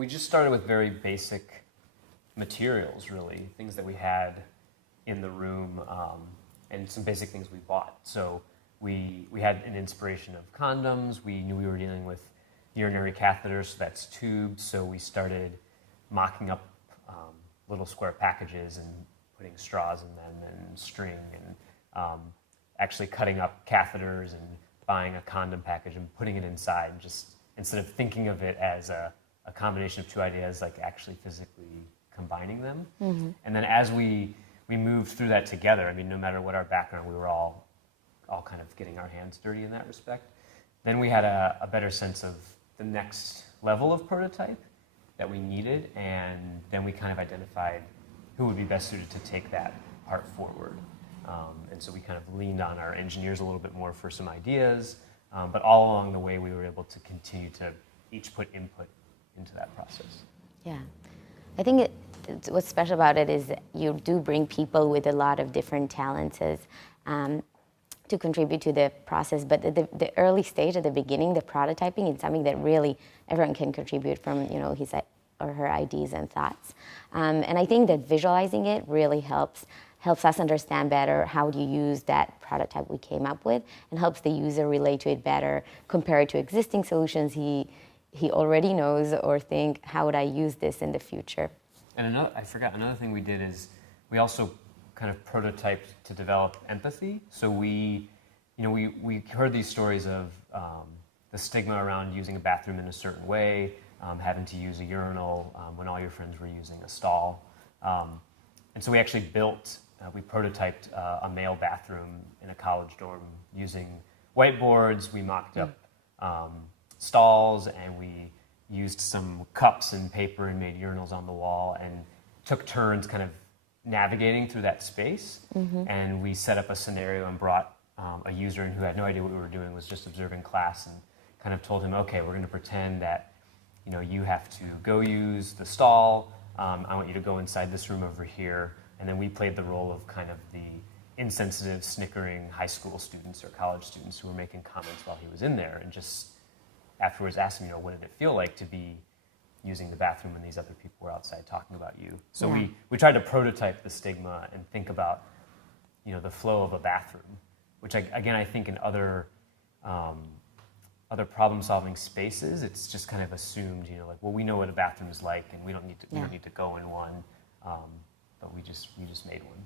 We just started with very basic materials, really, things that we had in the room, and some basic things we bought. So we had an inspiration of condoms. We knew we were dealing with urinary catheters, so that's tubes. So we started mocking up little square packages and putting straws in them and string, and actually cutting up catheters and buying a condom package and putting it inside, just instead of thinking of it as a combination of two ideas, like actually physically combining them. Mm-hmm. And then as we moved through that together, I mean, no matter what our background, we were all kind of getting our hands dirty in that respect. Then we had a better sense of the next level of prototype that we needed, and then we kind of identified who would be best suited to take that part forward. And so we kind of leaned on our engineers a little bit more for some ideas, but all along the way we were able to continue to each put input into that process. Yeah. I think what's special about it is that you do bring people with a lot of different talents to contribute to the process, but the early stage at the beginning, the prototyping, is something that really everyone can contribute from, his or her ideas and thoughts. And I think that visualizing it really helps us understand better how to use that prototype we came up with, and helps the user relate to it better, compare it to existing solutions he already knows, or think, how would I use this in the future? And another thing we did is we also kind of prototyped to develop empathy. So we heard these stories of the stigma around using a bathroom in a certain way, having to use a urinal when all your friends were using a stall. And so we actually we prototyped a male bathroom in a college dorm using whiteboards. We mocked up stalls, and we used some cups and paper and made urinals on the wall, and took turns kind of navigating through that space. Mm-hmm. And we set up a scenario and brought a user in who had no idea what we were doing, was just observing class, and kind of told him, okay, we're going to pretend that you have to go use the stall. I want you to go inside this room over here. And then we played the role of kind of the insensitive, snickering high school students or college students who were making comments while he was in there, and just afterwards asked him, what did it feel like to be using the bathroom when these other people were outside talking about you? So yeah. we tried to prototype the stigma and think about, the flow of a bathroom, which I think in other problem-solving spaces, it's just kind of assumed, we know what a bathroom is like, and we don't need to go in one, but we just made one.